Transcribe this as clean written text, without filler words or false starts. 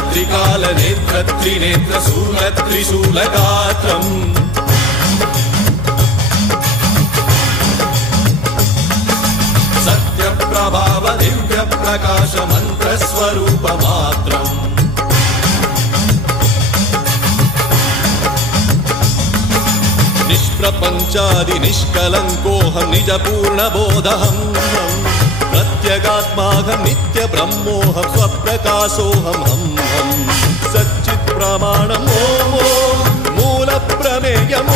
त्रिकालनेत्र त्रिनेत्रशूल त्रिशूलगात्रम् सत्यप्रभाव दिव्यप्रकाश मन्त्रस्वरूपमात्रम् निष्प्रपञ्चादि निष्कलङ्कोऽहं निजपूर्णबोधहं प्रत्यगात्माहं नित्यब्रह्मोऽहं स्वप्रकाशोऽहं सच्चित्प्रमाणम् ॐ मूलप्रमेयम्